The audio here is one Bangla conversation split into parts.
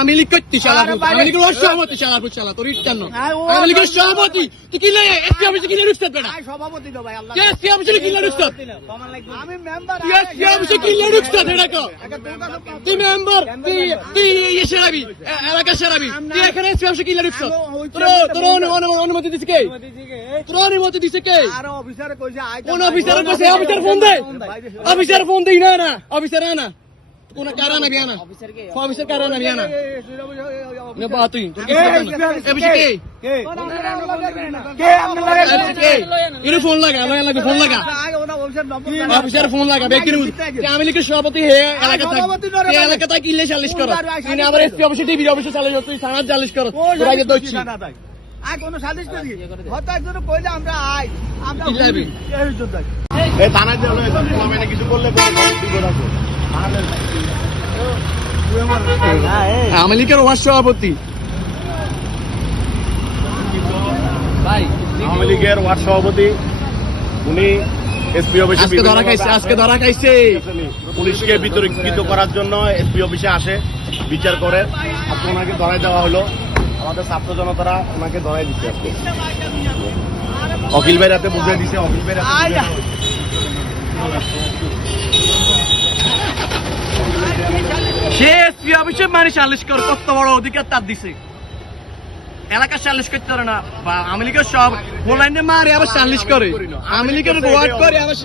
আমি লিখ করতে শালা আমি লিখ সভাপতি শালা শালা তোর ইচ্ছান্ন আমি লিখ সভাপতি তুই কি লাগে এসপি অফিসে কি লিখছ বেটা সভাপতি তো ভাই আল্লাহ কে এসপি অফিসে কি লিখছ আমি মেম্বার তুই এসপি অফিসে কি লিখছ এটা কো তুই মেম্বার তুই ইসরাবি এলাকা সেরাবি তুই এখানে এসপি অফিসে কি লিখছ তোর অনুমতি দিছে কে তোর অনুমতি দিছে কে আর অফিসার কইছে কোন অফিসার কইছে অফিসার ফোন দে অফিসার ফোন দেই না অফিসার না কোন কারণ না বিয়ানা অফিসার কারণ না বিয়ানা না বাত তুই এবিসি কে কে আপনারা কে ইরো ফোন লাগা লাগা ফোন লাগা অফিসার ফোন লাগা ব্যক্তির আমি লিখে সভাপতি হে এলাকা থাক এই এলাকা থাক ইলে চালিশ কর তুই আবার এসপি অফিসে টিভি অফিসে চালিশ তুই থানা চালিশ কর তোর আগে দইছি আই কোন সালিশ করি হয়তো একজন কইলে আমরা আই আমরা ইলাবি এই জন্য এই থানায় যে মানে কিছু করলে আমি লিখের ওয়ার্ড সভাপতি আওয়ামী লীগের ওয়ার্ড সভাপতি উনি এসপি অফিসে আজকে ধরা খাইছে পুলিশকে বিতর্কিত করার জন্য এসপি অফিসে আসে বিচার করে আজকে ওনাকে ধরাই দেওয়া হলো আমাদের ছাত্র জনতারা ওনাকে ধরাই দিচ্ছে আজকে অখিল ভাই রাতে বুঝিয়ে দিছে অখিল ভাই রাতে সে এসপি অফিসে মানে সালিশ কর কত বড় অধিকার তার দিছে এলাকা সালিশ করতে পারে না বা আওয়ামী লীগের সব অনলাইনে মারে আবার সালিশ করে আওয়ামী লীগের ওয়ার্ড করে আবার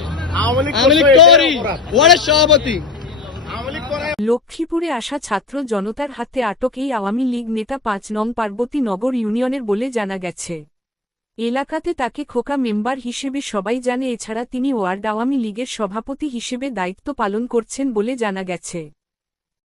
আওয়ামী লীগ করি ওয়ার্ডের সভাপতি লক্ষ্মীপুরে আসা ছাত্র জনতার হাতে আটক এই আওয়ামী লীগ নেতা ৫ নং পার্বতী নগর ইউনিয়নের বলে জানা গেছে। এলাকাতে তাকে খোকা মেম্বার হিসেবে সবাই জানে, এছাড়া তিনি ওয়ার্ড আওয়ামী লীগের সভাপতি হিসেবে দায়িত্ব পালন করছেন বলে জানা গেছে।